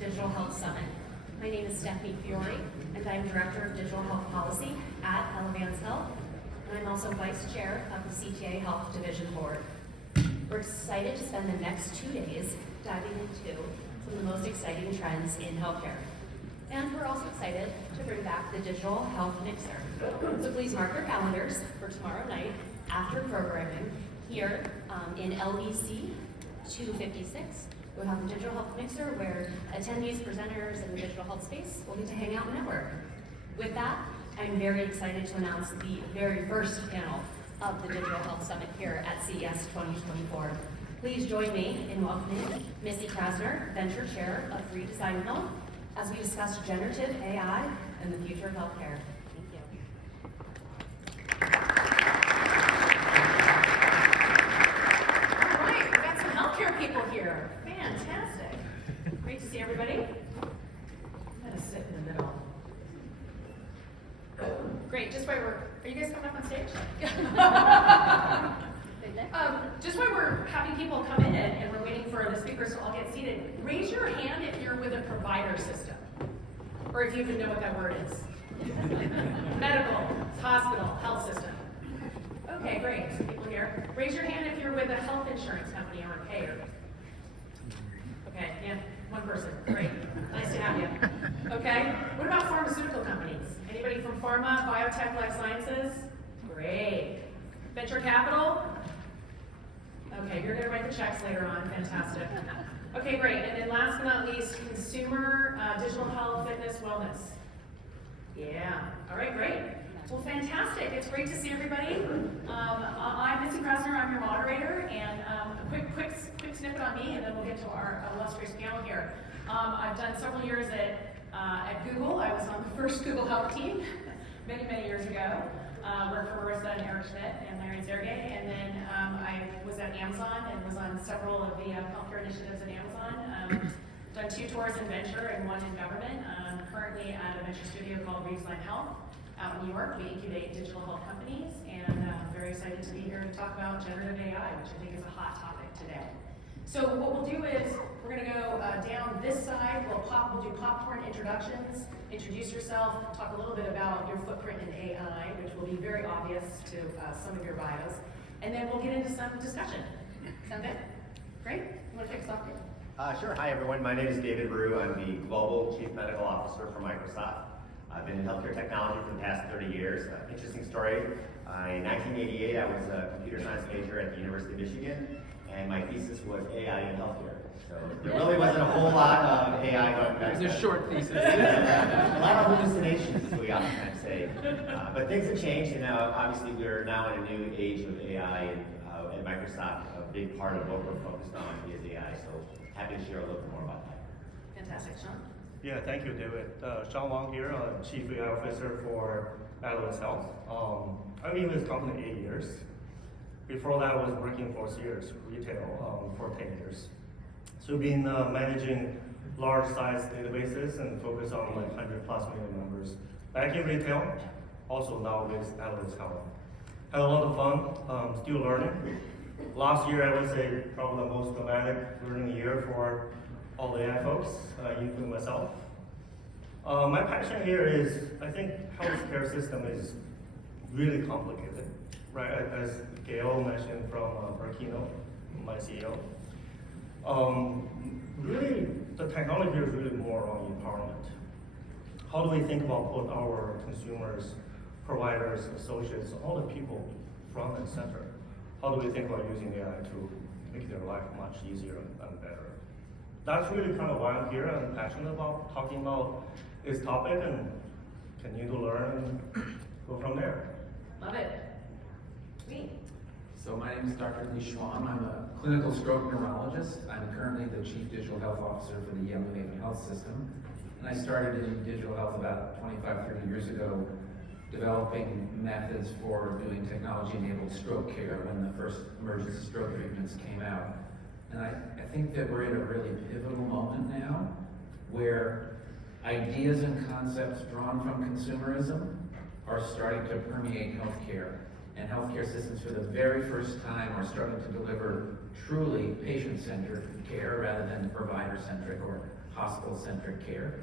Digital Health Summit. My name is Stephanie Fiore, and I'm Director of Digital Health Policy at Elevance Health, and I'm also Vice Chair of the CTA Health Division Board. We're excited to spend the next 2 days diving into some of the most exciting trends in healthcare. And we're also excited to bring back the Digital Health Mixer. So please mark your calendars for tomorrow night after programming here in LEC 256. We'll have the Digital Health Mixer where attendees, presenters in the digital health space will get to hang out and network. With that, I'm very excited to announce the very first panel of the Digital Health Summit here at CES 2024. Please join me in welcoming Missy Krasner, Venture Chair of Redesign Health, as we discuss generative AI and the future of healthcare. Thank you. All right, we've got some healthcare people here. Fantastic. Great to see everybody. I'm gonna sit in the middle. Great, just while are you guys coming up on stage? Just while we're having people come in and we're waiting for the speakers to all get seated, raise your hand if you're with a provider system, or if you even know what that word is. Medical, hospital, health system. Okay, great, some people here. Raise your hand if you're with a health insurance company or a payer. Okay, yeah, one person, great. Nice to have you. Okay, what about pharmaceutical companies? Anybody from pharma, biotech, life sciences? Great. Venture capital? Okay, you're gonna write the checks later on, fantastic. Okay, great, and then last but not least, consumer, digital health, fitness, wellness. Yeah, all right, great. Well, fantastic, it's great to see everybody. I'm Missy Krasner, I'm your moderator, and a quick snippet on me, and then we'll get to our illustrious panel here. I've done several years at Google. I was on the first Google Health team many years ago. Worked for Marissa and Eric Schmidt and Larry Sergey, and then I was at Amazon and was on several of the healthcare initiatives at Amazon. Done 2 tours in venture and 1 in government. Currently at a venture studio called Redesign Health out in New York. We incubate digital health companies, and I'm very excited to be here to talk about generative AI, which I think is a hot topic today. So what we'll do is we're going to go down this side. We'll do popcorn introductions. Introduce yourself. Talk a little bit about your footprint in AI, which will be very obvious to some of your bios, and then we'll get into some discussion. Sound good? Great. You want to kick us off, Dave? Sure. Hi, everyone. My name is David Rue. I'm the Global Chief Medical Officer for Microsoft. I've been in healthcare technology for the past 30 years. Interesting story. In 1988, I was a computer science major at the University of Michigan, and my thesis was AI in healthcare. So there really wasn't a whole lot of AI going back then. It's a short thesis. A lot of hallucinations, as we oftentimes say. But things have changed, and now obviously we're now in a new age of AI, and at Microsoft, a big part of what we're focused on is AI. So happy to share a little bit more about that. Fantastic, Sean. Yeah, thank you, David. Sean Wang here, Chief AI Officer for Elevance Health. I've been with the company 8 years. Before that, I was working for Sears Retail for 10 years. So we've been managing large-size databases and focus on like 100+ million members. Back in retail, also now with Elevance Health. Had a lot of fun, still learning. Last year, I would say probably the most dramatic learning year for all the AI folks, including myself. My passion here is, I think healthcare system is really complicated, right? As Gail mentioned from her keynote, my CEO. Really, the technology is really more on empowerment. How do we think about put our consumers, providers, associates, all the people front and center? How do we think about using AI to make their life much easier and better? That's really kind of why I'm here. I'm passionate about talking about this topic and continue to learn and go from there. Love it. Sweet. So my name is Dr. Lee Schwan. I'm a clinical stroke neurologist. I'm currently the Chief Digital Health Officer for the Yale New Haven Health System. And I started in digital health about 25, 30 years ago, developing methods for doing technology-enabled stroke care when the first emergency stroke treatments came out. And I think that we're in a really pivotal moment now where ideas and concepts drawn from consumerism are starting to permeate healthcare. And healthcare systems for the very first time are starting to deliver truly patient-centered care rather than provider-centric or hospital-centric care.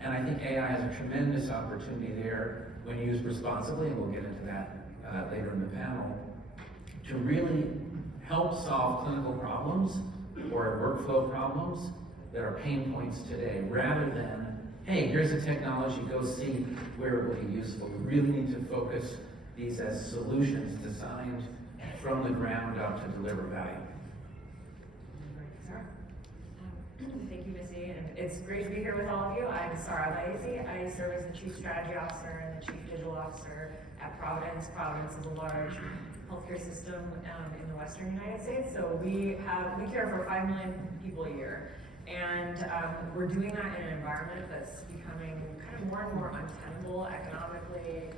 And I think AI has a tremendous opportunity there when used responsibly, and we'll get into that later in the panel, to really help solve clinical problems or workflow problems that are pain points today, rather than, hey, here's a technology, go see where it will be useful. We really need to focus these as solutions designed from the ground up to deliver value. Thank you, Missy, and it's great to be here with all of you. I'm Sarah Lazy. I serve as the Chief Strategy Officer and the Chief Digital Officer at Providence. Providence is a large healthcare system in the Western United States. So we care for 5 million people a year, and we're doing that in an environment that's becoming kind of more and more untenable economically,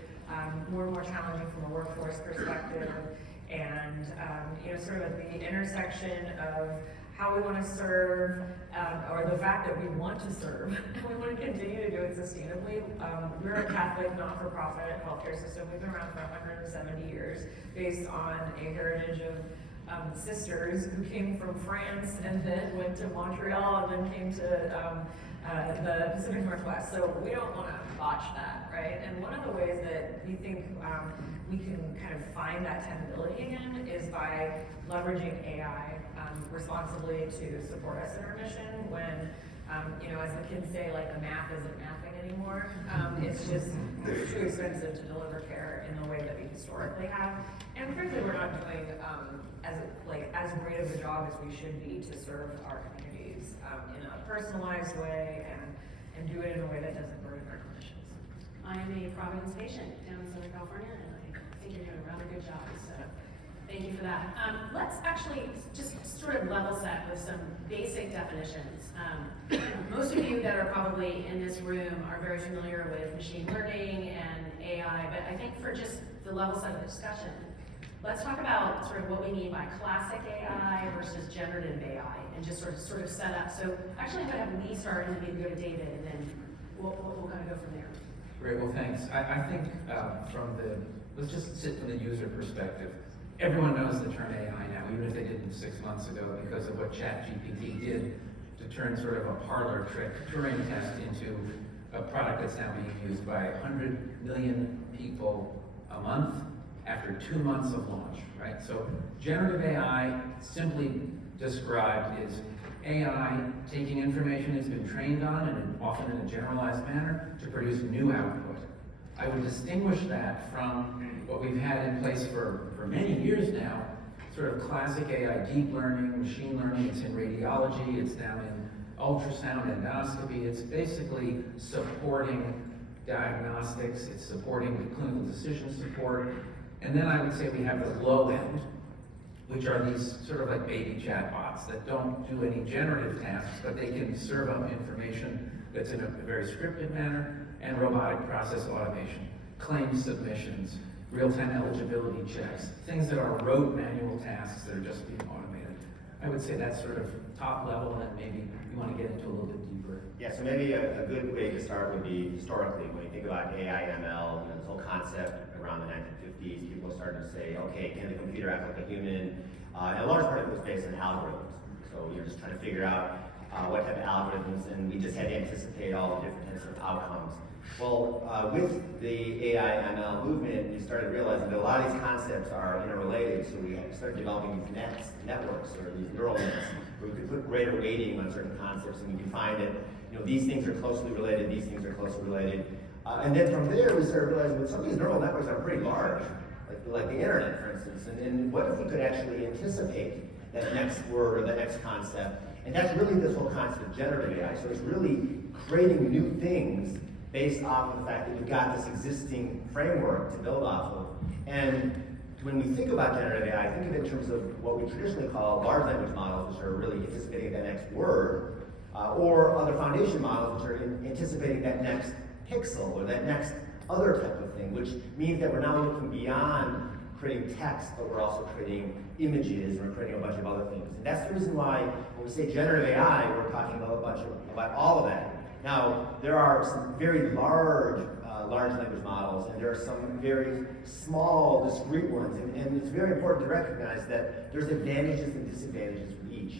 more and more challenging from a workforce perspective, and sort of at the intersection of how we want to serve, or the fact that we want to serve, and we want to continue to do it sustainably. We're a Catholic, not-for-profit healthcare system. We've been around for 170 years, based on a heritage of sisters who came from France and then went to Montreal and then came to the Pacific Northwest. So we don't want to botch that, right? And one of the ways that we think we can kind of find that tenability again is by leveraging AI responsibly to support us in our mission when, as the kids say, like, the math isn't mathing anymore. It's too expensive to deliver care in the way that we historically have. And frankly, we're not doing as great of a job as we should be to serve our communities in a personalized way and do it in a way that doesn't burden our clinicians. I am a Providence patient down in Southern California, and I think you're doing a rather good job, so thank you for that. Let's actually just sort of level set with some basic definitions. Most of you that are probably in this room are very familiar with machine learning and AI, but I think for just the level set of the discussion, let's talk about sort of what we mean by classic AI versus generative AI, and just sort of set up. So actually I'm going to have Lee start, and then maybe go to David, and then we'll kind of go from there. Great, well, thanks. I think let's just sit from the user perspective. Everyone knows the term AI now, even if they didn't 6 months ago, because of what ChatGPT did to turn sort of a parlor trick Turing test into a product that's now being used by 100 million people a month after 2 months of launch, right? So generative AI, simply described, is AI taking information it's been trained on, and often in a generalized manner, to produce new output. I would distinguish that from what we've had in place for many years now, sort of classic AI, deep learning, machine learning. It's in radiology, it's now in ultrasound, endoscopy. It's basically supporting diagnostics, it's supporting the clinical decision support. And then I would say we have the low end, which are these sort of like baby chatbots that don't do any generative tasks, but they can serve up information that's in a very scripted manner, and robotic process automation, claim submissions, real-time eligibility checks, things that are rote manual tasks that are just being automated. I would say that's sort of top level, and then maybe you want to get into a little bit deeper. Yeah, so maybe a good way to start would be historically, when you think about AI, ML, this whole concept around the 1950s, people started to say, okay, can the computer act like a human? And a large part of it was based on algorithms. So you're just trying to figure out what type of algorithms, and we just had to anticipate all the different types of outcomes. Well, with the AI ML movement, we started realizing that a lot of these concepts are interrelated, so we started developing these networks, or these neural nets, where we could put greater weighting on certain concepts, and we can find that these things are closely related, these things are closely related. And then from there, we started realizing that some of these neural networks are pretty large, like the internet, for instance. And what if we could actually anticipate that next word or the next concept? And that's really this whole concept of generative AI. So it's really creating new things based off of the fact that we've got this existing framework to build off of. And when we think about generative AI, think of it in terms of what we traditionally call large language models, which are really anticipating that next word, or other foundation models, which are anticipating that next pixel or that next other type of thing, which means that we're now looking beyond creating text, but we're also creating images, and we're creating a bunch of other things. And that's the reason why when we say generative AI, we're talking about about all of that. Now, there are some very large large language models, and there are some very small, discrete ones, and it's very important to recognize that there's advantages and disadvantages with each.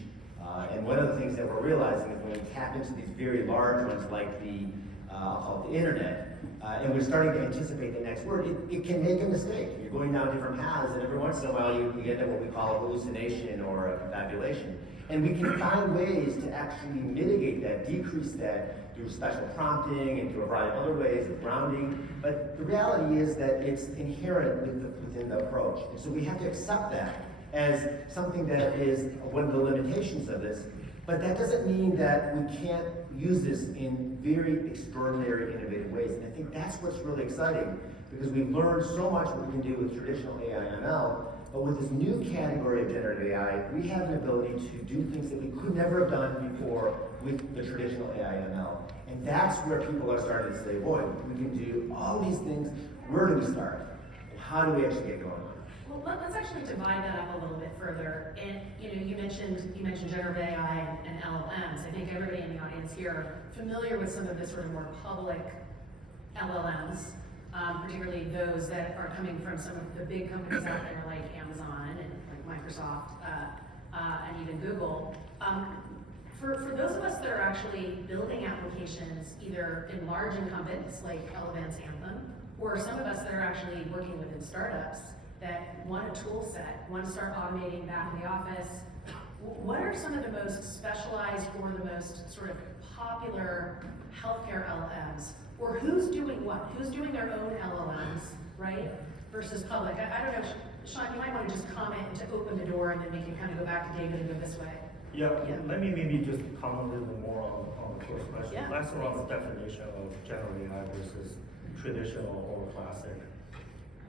And one of the things that we're realizing is when we tap into these very large ones like the, I'll call it the internet, and we're starting to anticipate the next word, it can make a mistake. You're going down different paths, and every once in a while you end up what we call a hallucination or a confabulation. And we can find ways to actually mitigate that, decrease that through special prompting and through a variety of other ways of grounding. But the reality is that it's inherent within the approach. And so we have to accept that as something that is one of the limitations of this. But that doesn't mean that we can't use this in very extraordinary, innovative ways. And I think that's what's really exciting, because we've learned so much what we can do with traditional AI and ML, but with this new category of generative AI, we have an ability to do things that we could never have done before with the traditional AI and ML. And that's where people are starting to say, boy, we can do all these things. Where do we start? And how do we actually get going? Well, let's actually divide that up a little bit further. And you mentioned generative AI and LLMs. I think everybody in the audience here are familiar with some of the sort of more public LLMs, particularly those that are coming from some of the big companies out there like Amazon and like Microsoft and even Google. For those of us that are actually building applications either in large incumbents like Elevance Anthem, or some of us that are actually working within startups that want a tool set, want to start automating back in the office, what are some of the most specialized or the most sort of popular healthcare LLMs? Or who's doing what? Who's doing their own LLMs, right? Versus public. I don't know, Sean, you might want to just comment to open the door and then we can kind of go back to David and go this way. Yeah, let me maybe just comment a little bit more on the first question. Yeah. That's around the definition of generative AI versus traditional or classic.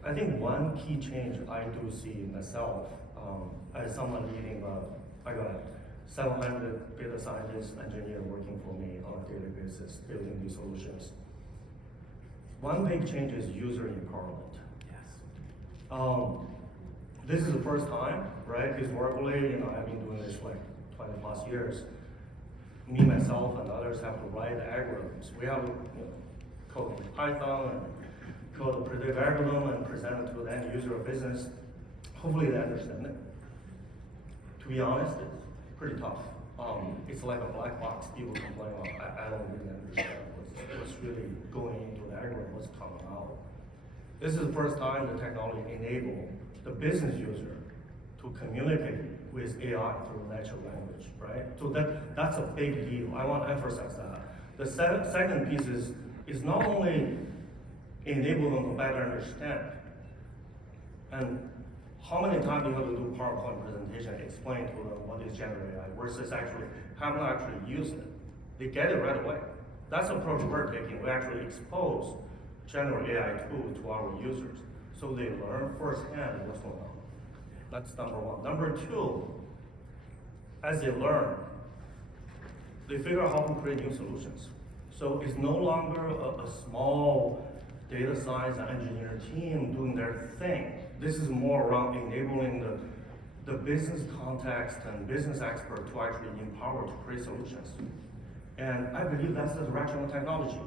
I think one key change I do see myself, as someone leading, I got 700 data scientists, engineers working for me on a daily basis, building these solutions. One big change is user empowerment. Yes. This is the first time, right? Historically, I've been doing this like 20 plus years. Me, myself, and others have to write algorithms. We have code in Python and code a predictive algorithm and present it to the end user or business. Hopefully they understand it. To be honest, it's pretty tough. It's like a black box. People complain about, I don't really understand what's really going into the algorithm, what's coming out. This is the first time the technology enabled the business user to communicate with AI through natural language, right? So that's a big deal. I want to emphasize that. The second piece is not only enable them to better understand, and how many times you have to do PowerPoint presentation, explain to them what is generative AI versus actually have them actually use it. They get it right away. That's the approach we're taking. We actually expose generative AI tools to our users so they learn firsthand what's going on. That's number one. Number two, as they learn, they figure out how to create new solutions. So it's no longer a small data science and engineering team doing their thing. This is more around enabling the business context and business expert to actually empower to create solutions. And I believe that's the direction of technology.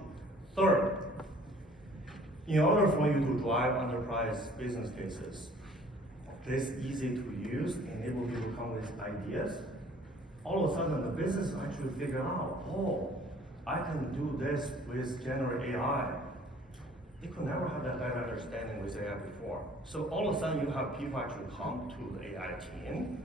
Third, in order for you to drive enterprise business cases, this easy to use, enable you to come with ideas, all of a sudden the business actually figure out, oh, I can do this with generative AI. They could never have that better understanding with AI before. So all of a sudden you have people actually come to the AI team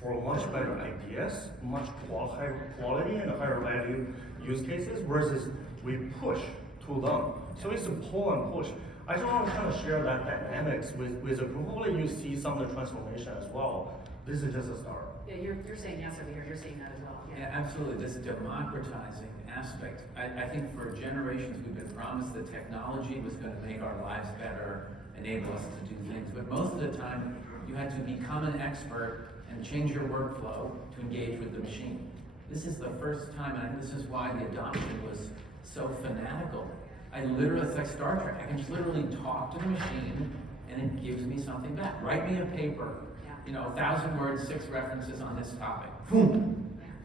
for much better ideas, much higher quality and higher value use cases versus we push to them. So it's a pull and push. I just want to kind of share that dynamics with the group. Hopefully you see some of the transformation as well. This is just a start. Yeah, you're saying yes over here, you're saying that as well. Yeah, absolutely. This democratizing aspect. I think for generations we've been promised that technology was going to make our lives better, enable us to do things. But most of the time, you had to become an expert and change your workflow to engage with the machine. This is the first time, and this is why the adoption was so fanatical. I literally, it's like Star Trek. I can just literally talk to the machine, and it gives me something back. Write me a paper, 1,000 words, 6 references on this topic. Boom.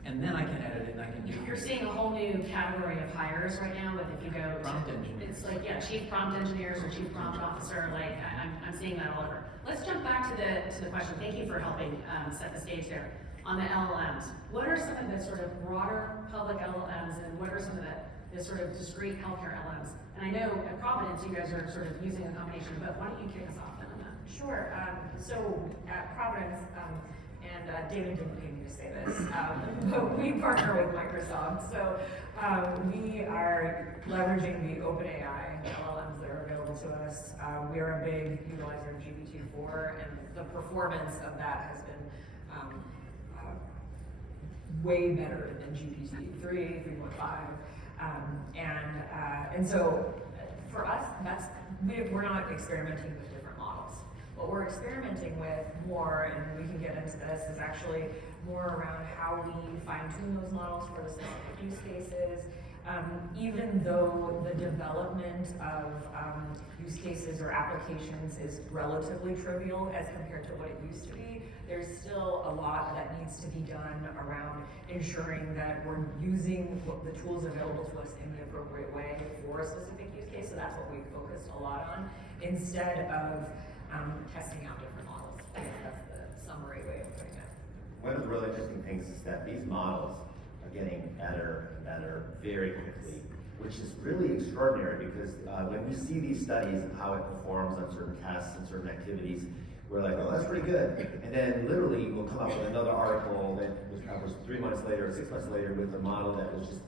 and then I can edit it and I can do. You're seeing a whole new category of hires right now with if you go Prompt engineers. It's like, yeah, chief prompt engineers or chief prompt officer, like I'm seeing that all over. Let's jump back to the question. Thank you for helping set the stage there. On the LLMs, what are some of the sort of broader public LLMs and what are some of the sort of discrete healthcare LLMs? And I know at Providence you guys are sort of using a combination, but why don't you kick us off then on that? Sure. So at Providence, and David didn't pay me to say this, but we partner with Microsoft. So we are leveraging the OpenAI LLMs that are available to us. We are a big utilizer of GPT-4, and the performance of that has been way better than GPT-3, 3.5. And so for us, we're not experimenting with different models. What we're experimenting with more, and we can get into this, is actually more around how we fine-tune those models for the specific use cases. Even though the development of use cases or applications is relatively trivial as compared to what it used to be, there's still a lot that needs to be done around ensuring that we're using the tools available to us in the appropriate way for a specific use case. So that's what we've focused a lot on, instead of testing out different models. I guess that's the summary way of putting it. One of the really interesting things is that these models are getting better and better very quickly, which is really extraordinary because when we see these studies of how it performs on certain tests and certain activities, we're like, oh, that's pretty good. And then literally we'll come up with another article that was published 3 months later or 6 months later with a model that was just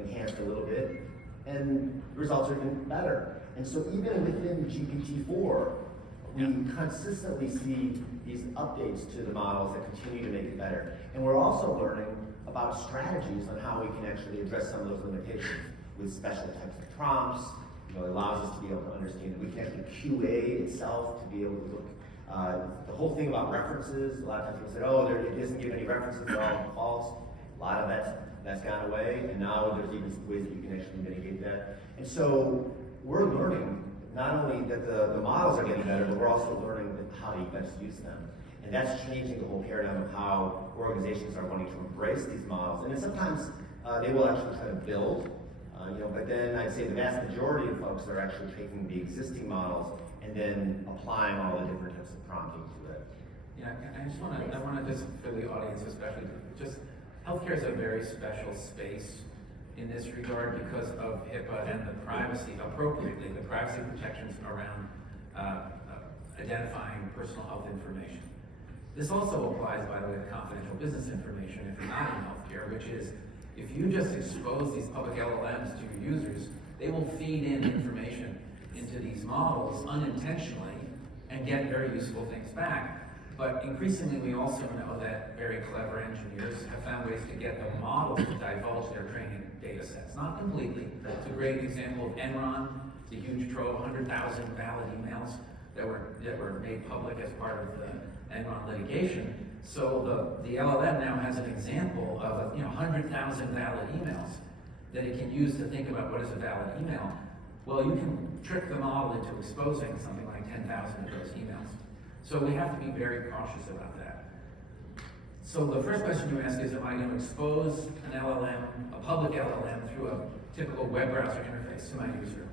enhanced a little bit, and the results are even better. And so even within GPT-4, we consistently see these updates to the models that continue to make it better. And we're also learning about strategies on how we can actually address some of those limitations with special types of prompts. It allows us to be able to understand, we can actually QA itself to be able to look. The whole thing about references, a lot of times people say, oh, it doesn't give any references, they're all false. A lot of that's gone away, and now there's even ways that you can actually mitigate that. And so we're learning not only that the models are getting better, but we're also learning how to best use them. And that's changing the whole paradigm of how organizations are wanting to embrace these models. And then sometimes they will actually try to build, but then I'd say the vast majority of folks are actually taking the existing models and then applying all the different types of prompting to it. Yeah, I want to just, for the audience especially, just healthcare is a very special space in this regard because of HIPAA and the privacy, appropriately, the privacy protections around identifying personal health information. This also applies, by the way, to confidential business information if you're not in healthcare, which is if you just expose these public LLMs to your users, they will feed in information into these models unintentionally and get very useful things back. But increasingly, we also know that very clever engineers have found ways to get the models to divulge their training data sets. Not completely. It's a great example of Enron. It's a huge trove, 100,000 valid emails that were made public as part of the Enron litigation. So the LLM now has an example of 100,000 valid emails that it can use to think about what is a valid email. Well, you can trick the model into exposing something like 10,000 of those emails. So we have to be very cautious about that. So the first question you ask is, am I going to expose an LLM, a public LLM, through a typical web browser interface to my user?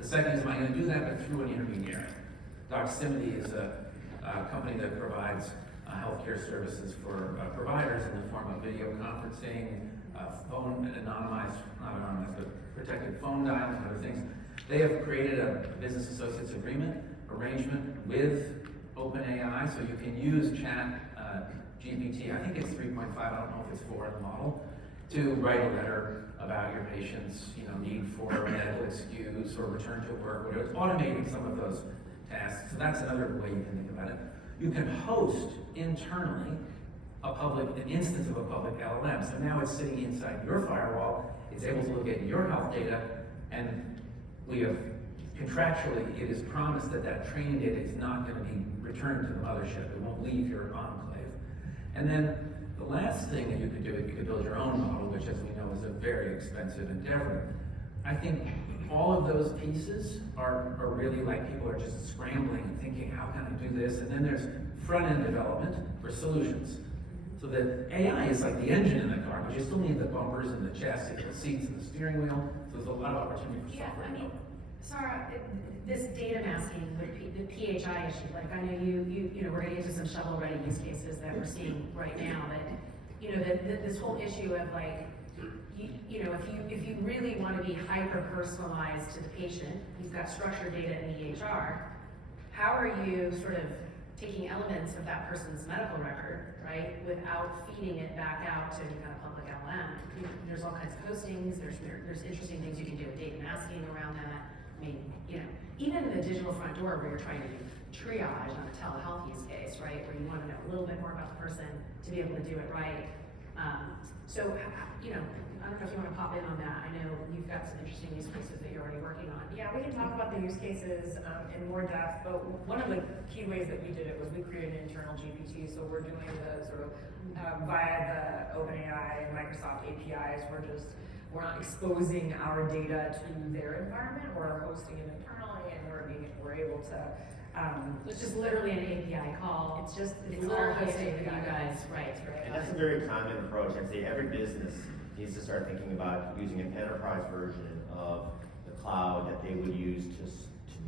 The second is, am I going to do that but through an intermediary? Doximity is a company that provides healthcare services for providers in the form of video conferencing, phone protected phone dialing, and other things. They have created a business associates arrangement with OpenAI, so you can use Chat GPT. I think it's 3.5. I don't know if it's 4 in the model, to write a letter about your patient's need for a medical excuse or return to work, whatever. It's automating some of those tasks. So that's another way you can think about it. You can host internally an instance of a public LLM. So now it's sitting inside your firewall. It's able to look at your health data, and we have contractually, it is promised that that training data is not going to be returned to the mothership. It won't leave your enclave. And then the last thing that you could do is you could build your own model, which, as we know, is a very expensive endeavor. I think all of those pieces are really like people are just scrambling and thinking, how can I do this? And then there's front-end development for solutions. So that AI is like the engine in the car, but you still need the bumpers and the chassis, the seats and the steering wheel. So there's a lot of opportunity for Yeah, software. I mean, Sarah, this data masking with the PHI issue, like I know you know, we're getting into some shovel-ready use cases that we're seeing right now, but, you know, this whole issue of like, you know, if you really want to be hyper-personalized to the patient, you've got structured data in the EHR, how are you sort of taking elements of that person's medical record, right, without feeding it back out to any kind of public LLM? There's all kinds of hostings, there's interesting things you can do with data masking around that. I mean, you know, even the digital front door where you're trying to do triage on a telehealth use case, right, where you want to know a little bit more about the person to be able to do it right. So, you know, I don't know if you want to pop in on that. I know you've got some interesting use cases that you're already working on. Yeah, we can talk about the use cases in more depth, but one of the key ways that we did it was we created an internal GPT, so we're doing the sort of via the OpenAI and Microsoft APIs, we're not exposing our data to their environment, we're hosting it internally, and we're able to. So it's just literally an API call. It's all literally hosted with you guys, right? And that's a very common approach. I'd say every business needs to start thinking about using an enterprise version of the cloud that they would use to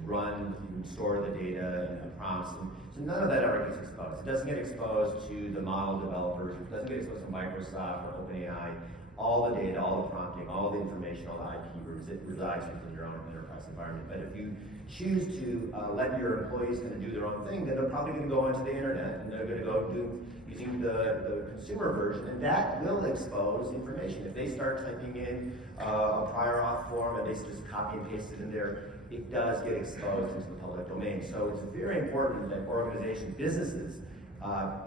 run and store the data and the prompts. And so none of that ever gets exposed. It doesn't get exposed to the model developers. It doesn't get exposed to Microsoft or OpenAI. All the data, all the prompting, all the information, all the IP resides within your own enterprise environment. But if you choose to let your employees kind of do their own thing, then they're probably going to go onto the internet and they're going to go do using the consumer version, and that will expose information. If they start typing in a prior auth form and they just copy and paste it in there, it does get exposed into the public domain. So it's very important that organizations, businesses,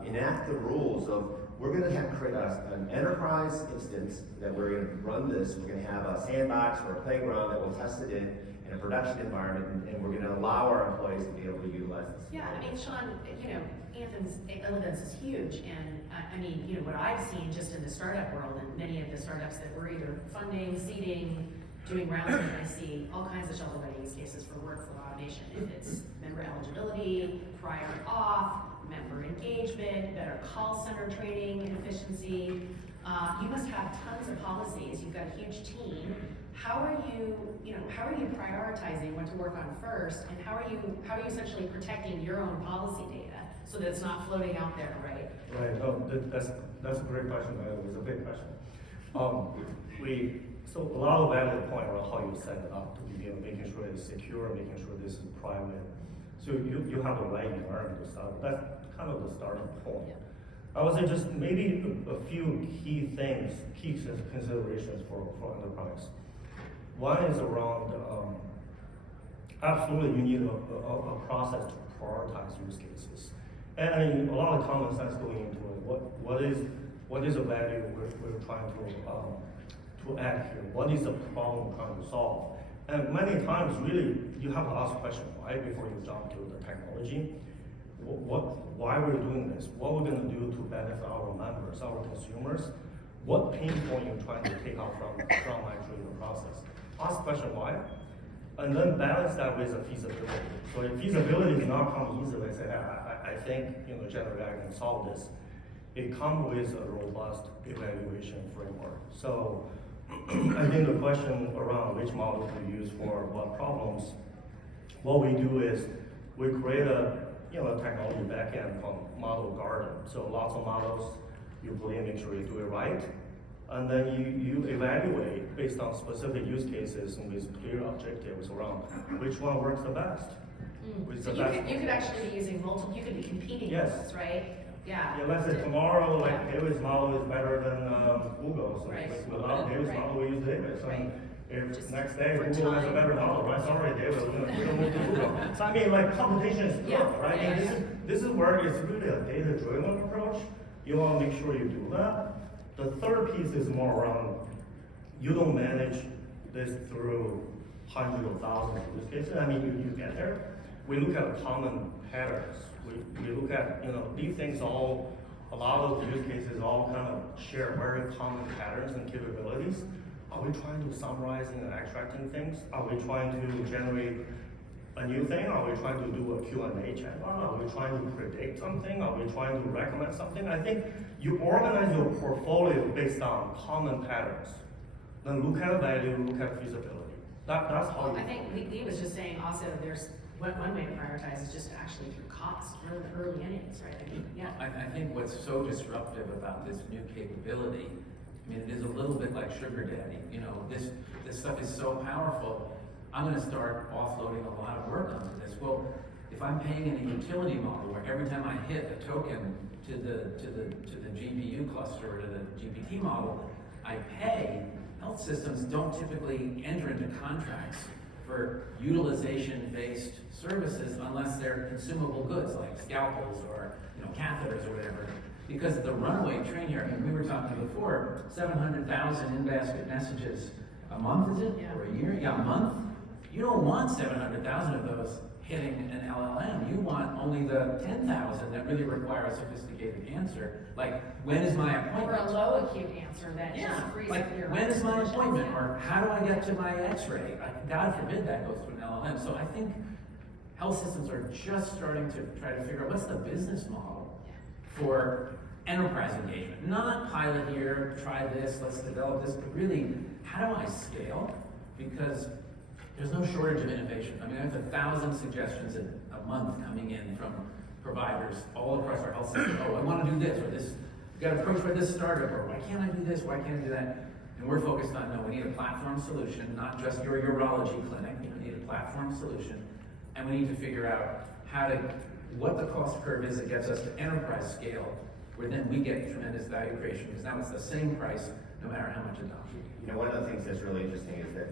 enact the rules of we're going to create an enterprise instance that we're going to run this. We're going to have a sandbox or a playground that will test it in a production environment, and we're going to allow our employees to be able to utilize this. Yeah, I mean, Sean, you know, Anthem's relevance is huge, and I mean, you know, what I've seen just in the startup world, and many of the startups that we're either funding, seeding, doing rounds with, I see all kinds of shovel-ready use cases for workflow automation. If it's member eligibility, prior auth, member engagement, better call center training and efficiency. You must have tons of policies. You've got a huge team. How are you prioritizing what to work on first, and how are you essentially protecting your own policy data so that it's not floating out there, right? Right. That's a great question. It was a big question. So a lot of valid point around how you set it up to begin, making sure it's secure, making sure this is private. So you have the right environment to start. That's kind of the starting point. Yeah. I would say just maybe a few key things, key considerations for enterprise. One is around, absolutely you need a process to prioritize use cases. And I mean, a lot of common sense going into it. What is the value we're trying to add here? What is the problem we're trying to solve? And many times, really, you have to ask a question, right, before you jump to the technology. Why we're doing this? What we're going to do to benefit our members, our consumers? What pain point you're trying to take out from actually the process? Ask the question why, and then balance that with a feasibility. So if feasibility does not come easily, say, I think generative AI can solve this. It comes with a robust evaluation framework. So I think the question around which model to use for what problems, what we do is we create a technology backend called model garden. So lots of models, you put in, make sure you do it right. And then you evaluate based on specific use cases and with clear objectives around which one works the best. So you could actually be using multiple, you could be competing Yes. with this, right? Yeah. Yeah, let's say tomorrow, like David's model is better than Google's. Right. Without David's Right. model, we use David's. Right. If Just next day for Google has a time. better model, right? Sorry, David, we don't move to Google. So I mean, like competition is good, Yeah. right? Yeah, And this is where it's really a data-driven approach. You want to make sure you do that. The third piece is more around you don't manage this through hundreds of thousands of use cases. I mean, you get there. We look at common patterns. We look at these things all. A lot of the use cases all kind of share very common patterns and capabilities. Are we trying to summarizing and extracting things? Are we trying to generate a new thing? Are we trying to do a Q&A chatbot? Are we trying to predict something? Are we trying to recommend something? I think you organize your portfolio based on common patterns. Then look at value, look at feasibility. That's how you. I think Lee was just saying also there's one way to prioritize is just actually through cost. We're in the early innings, right? I mean, yeah. I think what's so disruptive about this new capability, I mean, it is a little bit like sugar daddy. You know, this stuff is so powerful. I'm going to start offloading a lot of work onto this. Well, if I'm paying in a utility model where every time I hit a token to the GPU cluster or to the GPT model, I pay. Health systems don't typically enter into contracts for utilization-based services unless they're consumable goods like scalpels or catheters or whatever. Because the runaway train here, I mean, we were talking before, 700,000 in-basket messages a month, is it? Yeah. Or a year? Yeah, a month. You don't want 700,000 of those hitting an LLM. You want only the 10,000 that really require a sophisticated answer. Like, when is my appointment? Or a low acute answer that just frees like, up your when is my physicians. appointment? Or how do I get to my x-ray? God forbid that goes to an LLM. So I think health systems are just starting to try to figure out what's the business model for enterprise engagement. Not pilot here, try this, let's develop this, but really, how do I scale? Because there's no shortage of innovation. I mean, I have 1,000 suggestions a month coming in from providers all across our health system. Oh, I want to do this, or this, we got approached by this startup, or why can't I do this, why can't I do that? And we're focused on, no, we need a platform solution, not just your urology clinic. We need a platform solution, and we need to figure out what the cost curve is that gets us to enterprise scale, where then we get tremendous value creation, because now it's the same price, no matter how much adoption. One of the things that's really interesting is that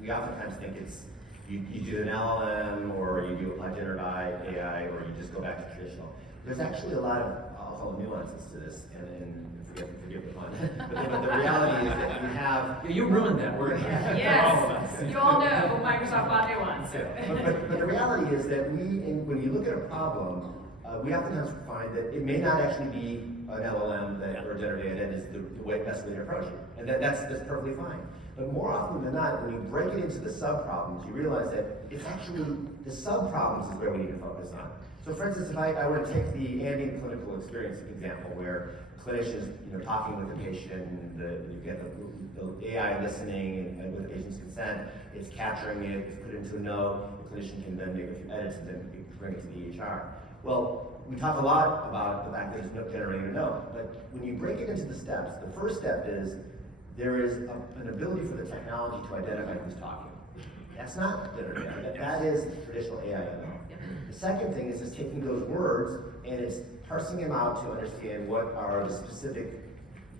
we oftentimes think it's you do an LLM or you do apply generative AI or you just go back to traditional. There's actually a lot of, I'll call them nuances to this, and forgive the pun. But the reality is that you have. Yeah, you ruined that word. Yes, you all know Microsoft bought new ones. But the reality is that when you look at a problem, we oftentimes find that it may not actually be an LLM or generative AI that is the best way to approach it, and that's perfectly fine. But more often than not, when you break it into the sub-problems, you realize that it's actually the sub-problems is where we need to focus on. So for instance, if I were to take the ambient clinical experience example, where clinicians talking with the patient, and you get the AI listening and with the patient's consent, it's capturing it, it's put into a note, the clinician can then make a few edits and then bring it to the EHR. Well, we talk a lot about the fact that it's generating a note, but when you break it into the steps, the first step is there is an ability for the technology to identify who's talking. That's not generative AI, that is traditional AI ML. The second thing is just taking those words and it's parsing them out to understand what are the specific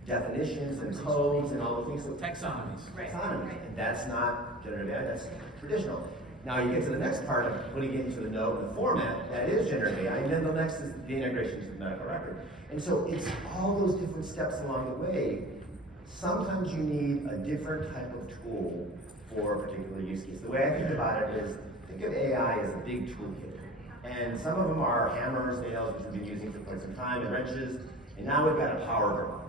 definitions and codes and all the things. So Taxonomies. taxonomies, and that's not generative AI, that's traditional. Now you get to the next part of putting it into the note and the format, that is generative AI, and then the next is the integration to the medical record. And so it's all those different steps along the way. Sometimes you need a different type of tool for a particular use case. The way I think about it is, think of AI as a big toolkit. And some of them are hammers, nails, which we've been using for quite some time, and wrenches. And now we've got a power drill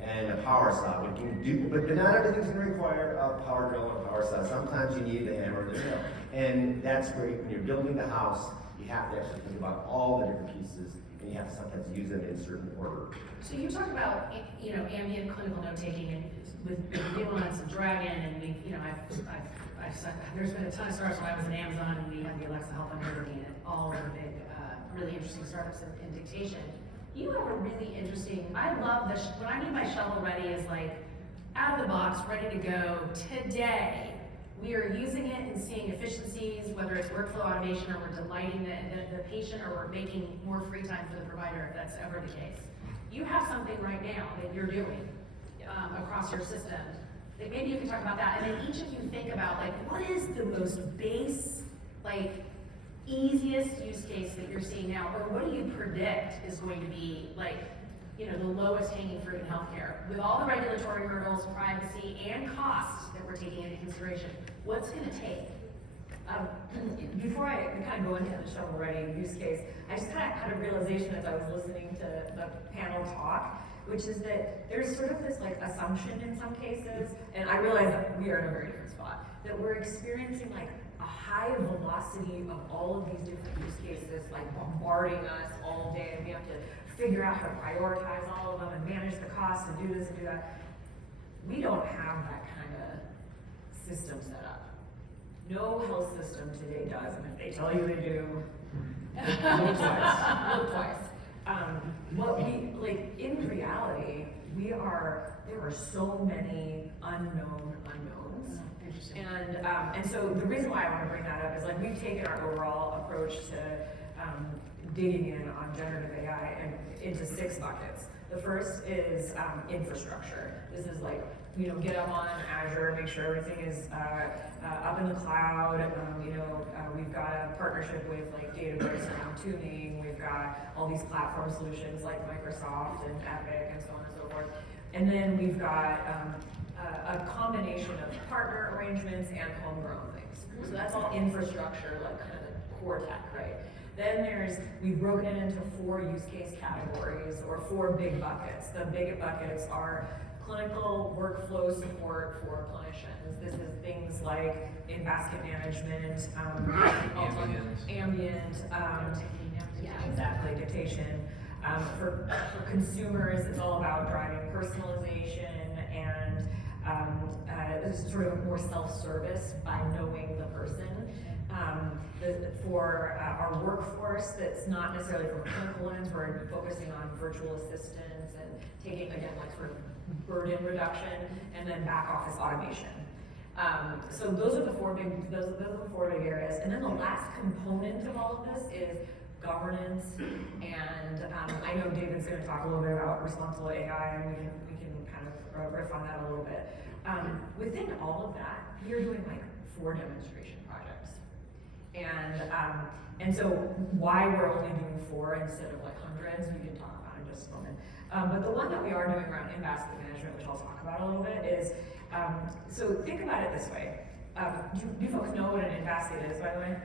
and a power saw. We can do, but not everything's going to require a power drill and a power saw. Sometimes you need the hammer and the nail. And that's where when you're building the house, you have to actually think about all the different pieces, and you have to sometimes use them in certain order. So you talk about ambient clinical note taking and with nuance and Dragon, and there's been a ton of startups when I was in Amazon, and we had the Alexa Health Undertaking, and all of the big, really interesting startups in dictation. You have a really interesting. I love this. What I mean by shovel ready is like out of the box, ready to go today. We are using it and seeing efficiencies, whether it's workflow automation or we're delighting the patient or we're making more free time for the provider, if that's ever the case. You have something right now that you're doing across your system. Like maybe you can talk about that, and then each of you think about like what is the most base, like easiest use case that you're seeing now, or what do you predict is going to be like, the lowest hanging fruit in healthcare with all the regulatory hurdles, privacy, and costs that we're taking into consideration? What's going to take? Before I kind of go into the shovel-ready use case, I just kind of had a realization as I was listening to the panel talk, which is that there's sort of this like assumption in some cases, and I realize that we are in a very different spot, that we're experiencing like a high velocity of all of these different use cases, like bombarding us all day, and we have to figure out how to prioritize all of them and manage the costs and do this and do that. We don't have that kind of system set up. No health system today does, and if they tell you they do, look twice. Look twice. What we, like, in reality, there are so many unknowns. And so the reason why I want to bring that up is, like, we've taken our overall approach to digging in on generative AI and into 6 buckets. The first is infrastructure. This is like, get them on Azure, make sure everything is up in the cloud. We've got a partnership with like Databricks around tuning. We've got all these platform solutions like Microsoft and Epic and so on and so forth. And then we've got a combination of partner arrangements and homegrown things. So that's all infrastructure, like kind of the core tech, right? Then we've broken it into 4 use case categories, or 4 big buckets. The big buckets are clinical workflow support for clinicians. This is things like in-basket management, ambient, yeah, exactly, dictation. For consumers, it's all about driving personalization and sort of more self-service by knowing the person. For our workforce, that's not necessarily from a clinical lens, we're focusing on virtual assistants and taking, again, like sort of burden reduction, and then back office automation. So those are the 4 big areas. And then the last component of all of this is governance. And I know David's going to talk a little bit about responsible AI, and we can kind of riff on that a little bit. Within all of that, you're doing like 4 demonstration projects. And so why we're only doing 4 instead of like hundreds, we can talk about in just a moment. But the one that we are doing around in-basket management, which I'll talk about a little bit, is, so think about it this way. Do you folks know what an in-basket is, by the way?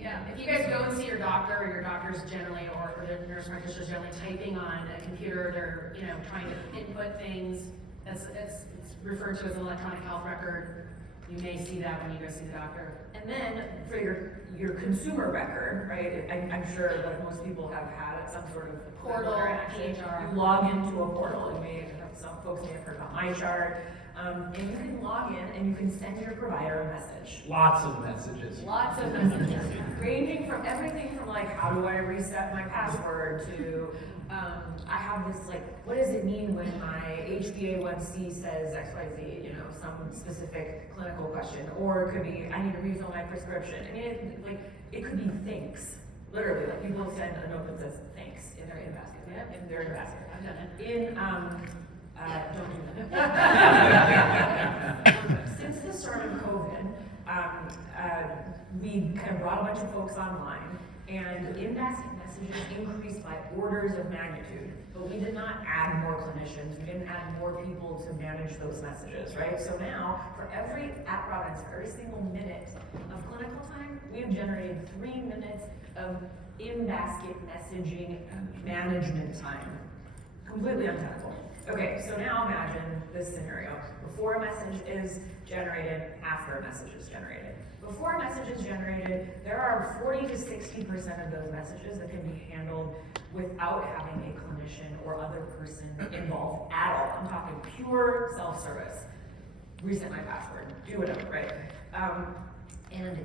Yeah, if you guys go and see your doctor, or your doctor's generally, or the nurse practitioner's generally typing on a computer, they're trying to input things. It's referred to as an electronic health record. You may see that when you go see the doctor. And then for your consumer record, right? I'm sure that most people have had some sort of portal, interaction. PHR. You log into a portal. Some folks may have heard about MyChart. And you can log in and you can send your provider a message. Lots of messages. Lots of messages. Ranging from everything from like, how do I reset my password, to I have this, like, what does it mean when my HbA1c says XYZ, some specific clinical question. Or it could be, I need to refill my prescription. I mean, it could be thanks. Literally, like, people send a note that says thanks in their in-basket. Yep. In their in-basket. I've done it. Don't do that. Since the start of COVID, we kind of brought a bunch of folks online, and in-basket messages increased by orders of magnitude, but we did not add more clinicians, we didn't add more people to manage those messages, right? So now, at Providence, for every single minute of clinical time, we have generated 3 minutes of in-basket messaging management time. Completely untenable. Okay, so now imagine this scenario. Before a message is generated, after a message is generated. Before a message is generated, there are 40 to 60% of those messages that can be handled without having a clinician or other person involved at all. I'm talking pure self-service. Reset my password, do whatever, right? And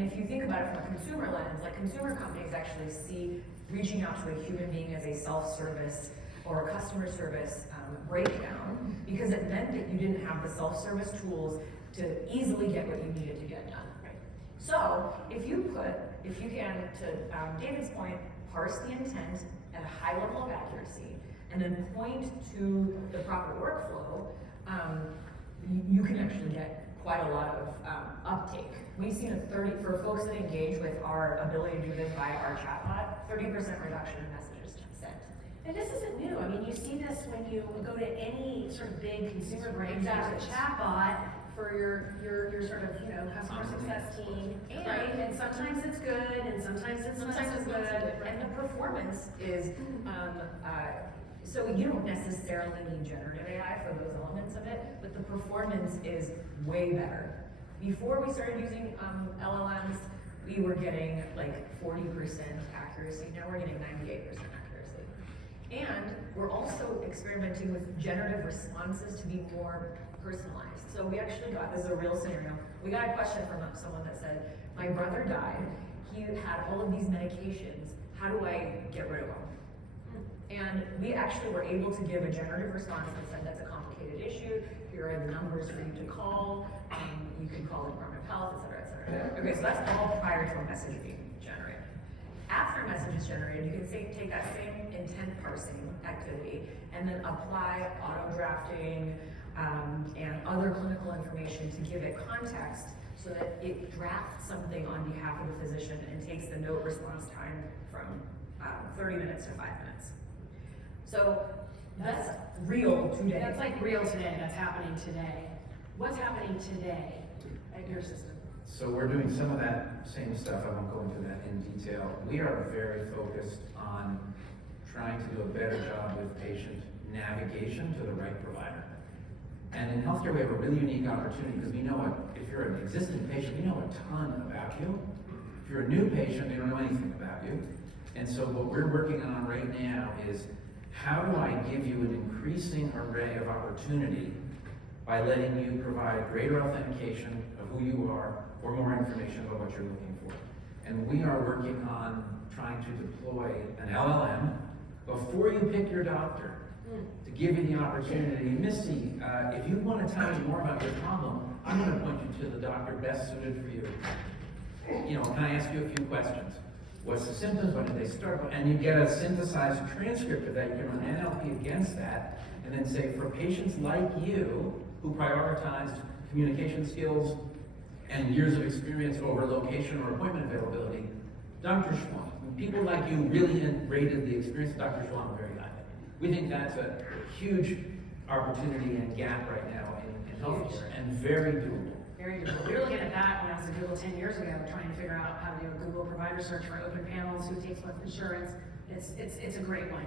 if you think about it from a consumer lens, like, consumer companies actually see reaching out to a human being as a self-service or a customer service breakdown, because it meant that you didn't have the self-service tools to easily get what you needed to get done. Right? So if you can, to David's point, parse the intent at a high level of accuracy, and then point to the proper workflow, you can actually get quite a lot of uptake. We've seen for folks that engage with our ability to do this via our chatbot, 30% reduction in messages sent. And this isn't new. I mean, you see this when you go to any sort of big consumer brand. There's a chatbot for your sort of customer success team, right? And sometimes it's good, and sometimes it's not so good. And the performance is so you don't necessarily need generative AI for those elements of it, but the performance is way better Before we started using LLMs, we were getting like 40% accuracy. Now we're getting 98% accuracy. And we're also experimenting with generative responses to be more personalized. So we actually got, this is a real scenario, we got a question from someone that said, my brother died, he had all of these medications, how do I get rid of them? And we actually were able to give a generative response that said that's a complicated issue, here are the numbers for you to call, you can call the Department of Health, et cetera, et cetera. Okay, so that's all prior to a message being generated. After a message is generated, you can take that same intent parsing activity and then apply auto drafting and other clinical information to give it context so that it drafts something on behalf of the physician and takes the note response time from 30 minutes to 5 minutes. So that's real today. That's like real today, that's happening today. What's happening today at your system? So we're doing some of that same stuff. I won't go into that in detail. We are very focused on trying to do a better job with patient navigation to the right provider. And in healthcare, we have a really unique opportunity because we know if you're an existing patient, we know a ton about you. If you're a new patient, we don't know anything about you. And so what we're working on right now is how do I give you an increasing array of opportunity by letting you provide greater authentication of who you are or more information about what you're looking for. And we are working on trying to deploy an LLM before you pick your doctor to give you the opportunity. Missy, if you want to tell me more about your problem, I'm going to point you to the doctor best suited for you. You know, can I ask you a few questions? What's the symptoms? When did they start? And you get a synthesized transcript of that. You can run NLP against that and then say, for patients like you who prioritized communication skills and years of experience over location or appointment availability, Dr. Schwann, people like you really rated the experience of Dr. Schwann very highly. We think that's a huge opportunity and gap right now in healthcare and very doable. Very doable. We were looking at that when I was at Google 10 years ago, trying to figure out how to do a Google provider search for open panels, who takes what insurance. It's a great one.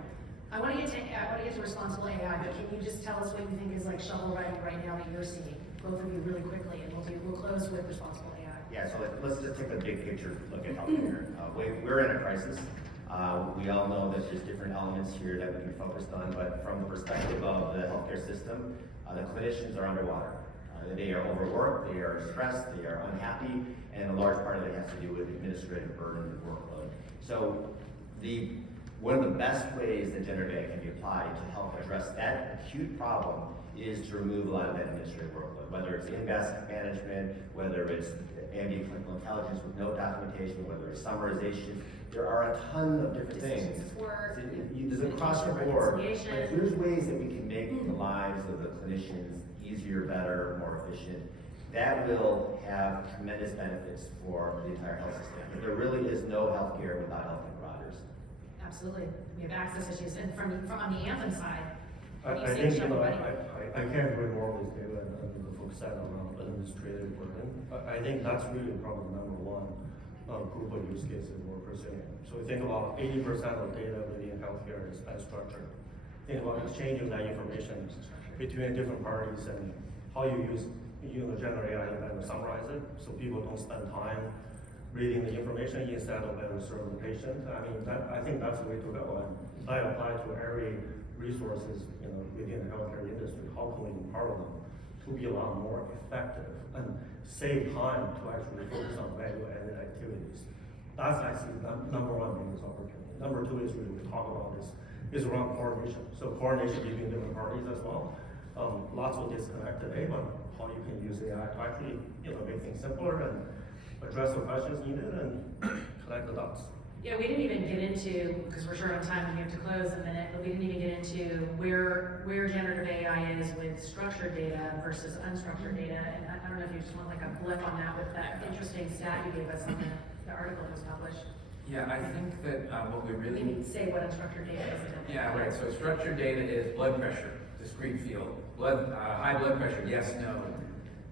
I want to get to responsible AI, but can you just tell us what you think is like shovel ready right now that you're seeing, both of you really quickly, and we'll close with responsible AI. Yeah, so let's just take a big picture look at healthcare. We're in a crisis. We all know that there's different elements here that we can focus on, but from the perspective of the healthcare system, the clinicians are underwater. They are overworked, they are stressed, they are unhappy, and a large part of it has to do with administrative burden and workload. So one of the best ways that generative AI can be applied to help address that acute problem is to remove a lot of that administrative workload, whether it's in-desk management, whether it's ambient clinical intelligence with note documentation, whether it's summarization. There are a ton of different things. There's across the board. But if there's ways that we can make the lives of the clinicians easier, better, more efficient, that will have tremendous benefits for the entire health system. But there really is no healthcare without healthcare providers. Absolutely. We have access issues. And from on the Anthem side, I think, I can't agree more with David and the folks said around administrative burden. I think that's really probably number one group of use cases we're pursuing. So we think about 80% of data within healthcare is unstructured. Think about exchanging that information between different parties and how you use generative AI and better summarize it so people don't spend time reading the information instead of better serve the patient. I mean, I think that's the way to go. And that applies to every resources within the healthcare industry. How can we empower them to be a lot more effective and save time to actually focus on value-added activities? That's actually number one biggest opportunity. Number two is really we talk about is around coordination. So coordination between different parties as well. Lots of disconnect today, but how you can use AI to actually make things simpler and address the questions needed and connect the dots. Yeah, we didn't even get into, because we're short on time and we have to close in a minute, but we didn't even get into where generative AI is with structured data versus unstructured data. And I don't know if you just want like a blip on that with that interesting stat you gave us on the article that was published. Yeah, I think that what we really need to say what unstructured data is. Yeah, right. So structured data is blood pressure, discrete field. High blood pressure, yes, no.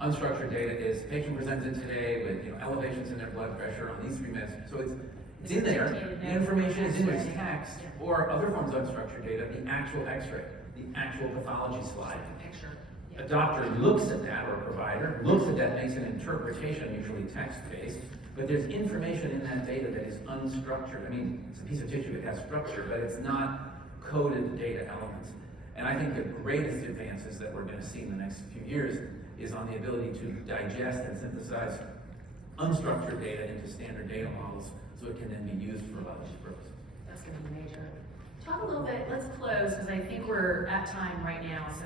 Unstructured data is patient presented today with elevations in their blood pressure on these 3 minutes. So it's in there. The information is in there. It's text or other forms of unstructured data. The actual X-ray, the actual pathology slide. Picture. a doctor looks at that, or a provider, looks at that, makes an interpretation, usually text-based, but there's information in that data that is unstructured. I mean, it's a piece of tissue that has structure, but it's not coded data elements. And I think the greatest advances that we're going to see in the next few years is on the ability to digest and synthesize unstructured data into standard data models so it can then be used for a lot of these purposes. That's going to be major. Talk a little bit, let's close, because I think we're at time right now, so.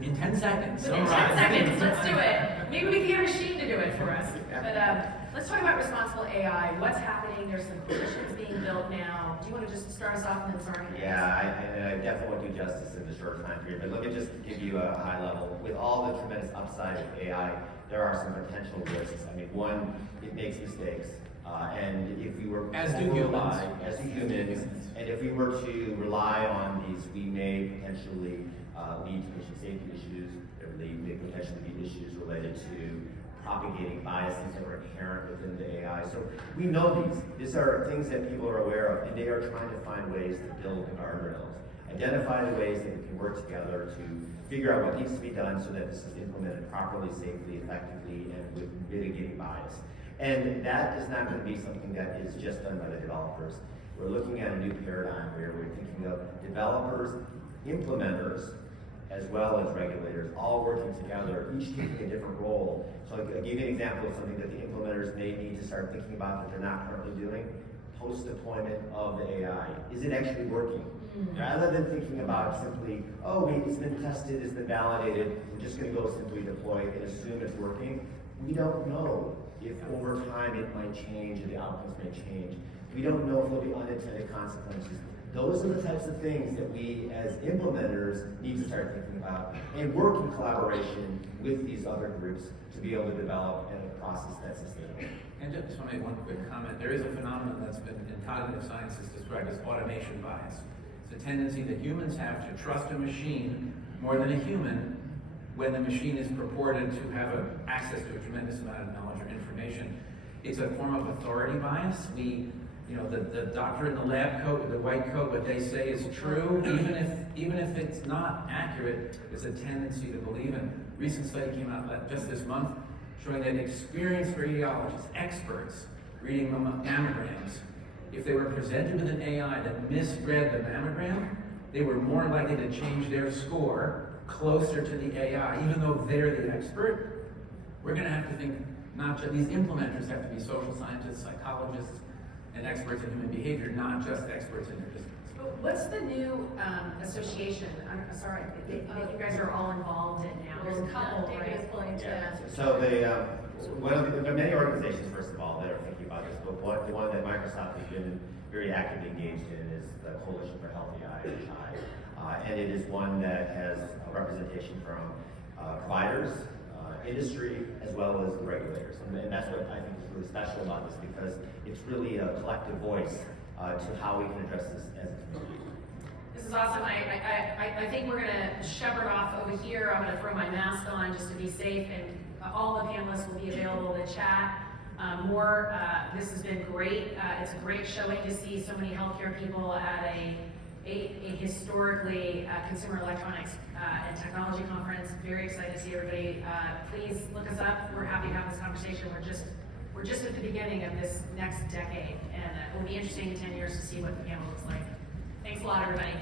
In 10 seconds. Within 10 seconds, let's do it. Maybe we can get a machine to do it for us. But let's talk about responsible AI. What's happening? There's some positions being built now. Do you want to just start us off and then sorry? Yeah, I definitely won't do justice in the short time period, but let me just give you a high level. With all the tremendous upside of AI, there are some potential risks. I mean, one, it makes mistakes. And if we were as do humans, and if we were to rely on these, we may potentially lead to patient safety issues. There may potentially be issues related to propagating biases that are inherent within the AI. So we know these are things that people are aware of, and they are trying to find ways to build guardrails, identify the ways that we can work together to figure out what needs to be done so that this is implemented properly, safely, effectively, and with mitigating bias. And that is not going to be something that is just done by the developers. We're looking at a new paradigm where we're thinking of developers, implementers, as well as regulators, all working together, each taking a different role. So I'll give you an example of something that the implementers may need to start thinking about that they're not currently doing. Post-deployment of the AI. Is it actually working? Rather than thinking about simply, oh, it's been tested, it's been validated, we're just going to go simply deploy it and assume it's working. We don't know if over time it might change or the outcomes may change. We don't know if there'll be unintended consequences. Those are the types of things that we as implementers need to start thinking about and work in collaboration with these other groups to be able to develop a process that's sustainable. And just want to make one quick comment. There is a phenomenon that's been in cognitive sciences described as automation bias. It's a tendency that humans have to trust a machine more than a human when the machine is purported to have access to a tremendous amount of knowledge or information. It's a form of authority bias. The doctor in the lab coat, the white coat, what they say is true, even if it's not accurate, there's a tendency to believe in. A recent study came out just this month showing that experienced radiologists, experts, reading mammograms, if they were presented with an AI that misread the mammogram, they were more likely to change their score closer to the AI, even though they're the expert. We're going to have to think, not just these implementers have to be social scientists, psychologists, and experts in human behavior, not just experts in their disciplines. What's the new association? I'm sorry, that you guys are all involved in now. There's a couple, David is pulling Yeah. So there are many organizations, first of all, that are thinking about this, but the one that Microsoft has been very actively engaged in is the Coalition for Healthy AI, and it is one that has a representation from providers, industry, as well as the regulators. And that's what I think is really special about this, because it's really a collective voice to how we can address this as a community. This is awesome. I think we're going to shepherd off over here. I'm going to throw my mask on just to be safe, and all the panelists will be available to chat more. This has been great. It's a great showing to see so many healthcare people at a historically consumer electronics and technology conference. Very excited to see everybody. Please look us up. We're happy to have this conversation. We're just at the beginning of this next decade, and it will be interesting in 10 years to see what the panel looks like. Thanks a lot, everybody.